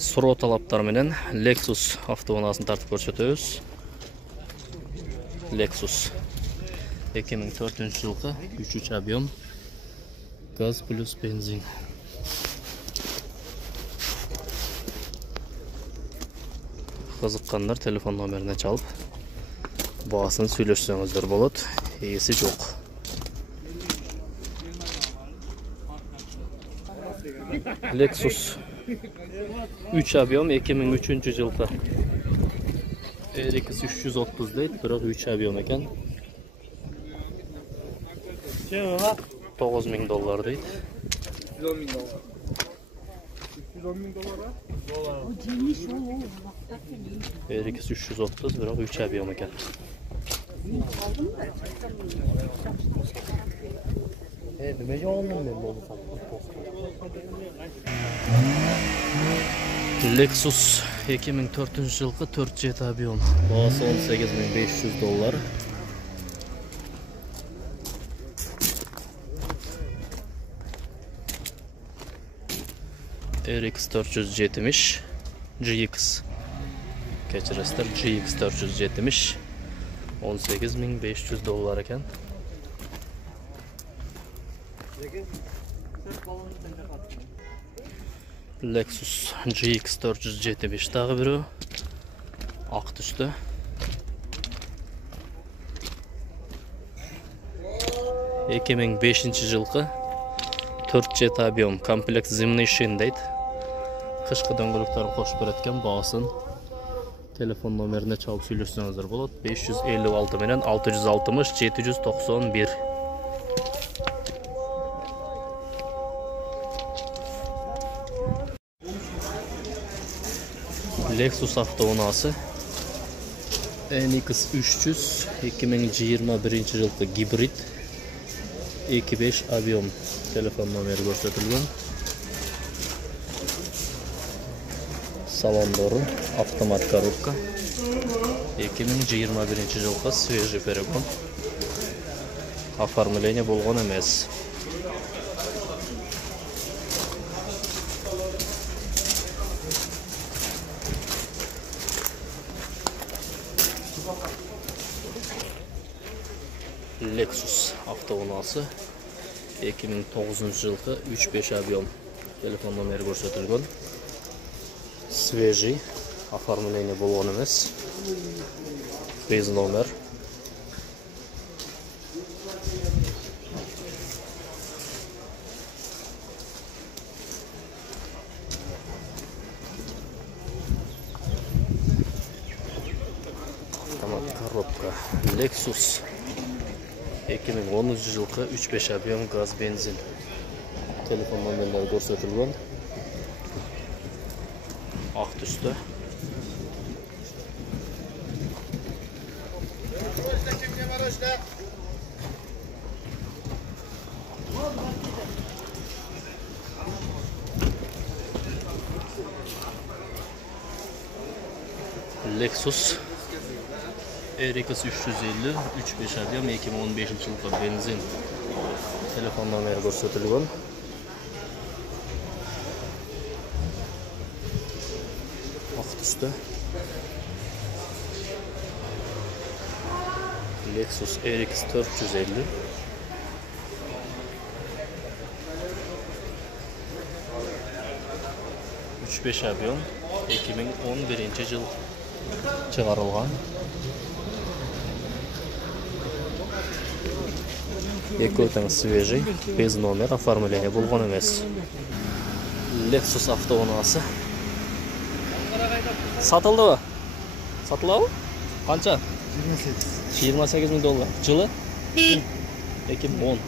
Суроо талаптары менен Lexus автоунаасын тартып көрсөтөбүз. Lexus 2004-жылкы 3 объем газ плюс бензин. Кызыккандар телефон номерине чалып, баасын сүйлөшсөңүздөр болот. Ээси жок. Lexus 3 объем 2003-жылкы. RX 330 дейт, бирок 3 объем экен. $9000 дейт. RX 330, бирок 3 объем экен. Lexus 2004-жылкы 4 объем. Баасы $18500. RX 470 GX. Keçirесиздер, GX 470 $18500 экен. Lexus GX 470 дагы бирөө. Ак түстө. жылкы 4 объем комплект зимний шин дейт. Кышкы дөңгөлөктөрүн кошуп берет экен. Баасын телефон номерине чалып сүйлөшсөңүздөр болот. 556 менен 660 791. Lexus автоунаасы NX 300 2021-жылкы гибрид 2.5 объем. Телефон номери көрсөтүлгөн. Салондору автомат коробка. 2021-жылкы свежий перегон. Оформление болгон эмес. Lexus автоунаасы 2009-жылкы 3.5 объем. Телефон номери көрсөтүлгөн. Свежий, оформление болгон эмес. Без номер. Автомат коробка. Lexus 2010-жылкы 3.5 объем газ бензин. Телефон номерлери көрсөтүлгөн. Ак түстө. Lexus RX 350 3.5 объем 2015-жылкы бензин. Телефон номери көрсөтүлгөн. Ак түстө. Lexus RX 450 3.5 объем 2011-жыл чыгарылган. Экотен свежий, без номер, оформление болгон эмес. Lexus автоунаасы. Сатылдыбы? Сатылабы? Канча? $28,000. Жылы? 2010.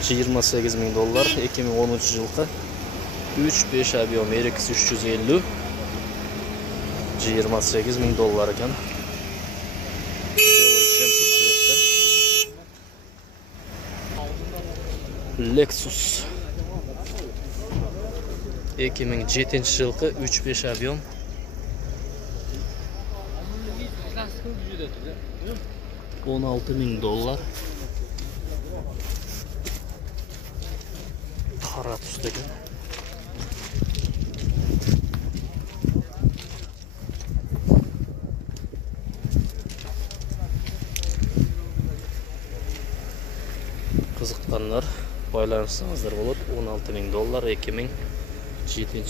$28,000 2013-жылкы 3.5 объем RX 350 $28,000 экен. Lexus 2007-жылкы 3.5 объем $16,000. Qara tusdagi. Qiziqqanlar baylanışsangızlar bo'ladi. $16.000, 2007-yilgi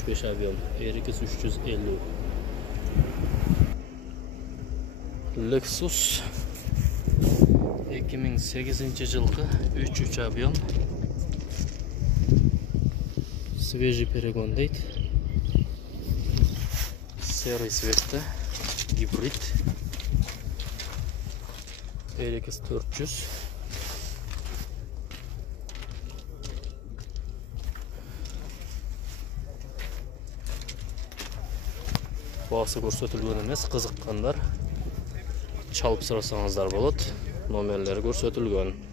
3.5 avion, RX 350. Lexus 2008-yilgi 3.3 avion. Свежий перегон deydi. Серый цветте, гибрид. RX 400. Bağısı ko'rsatilgan emas, qiziqqanlar chalib so'rasangizdar bo'ladi. Nomerlari ko'rsatilgan.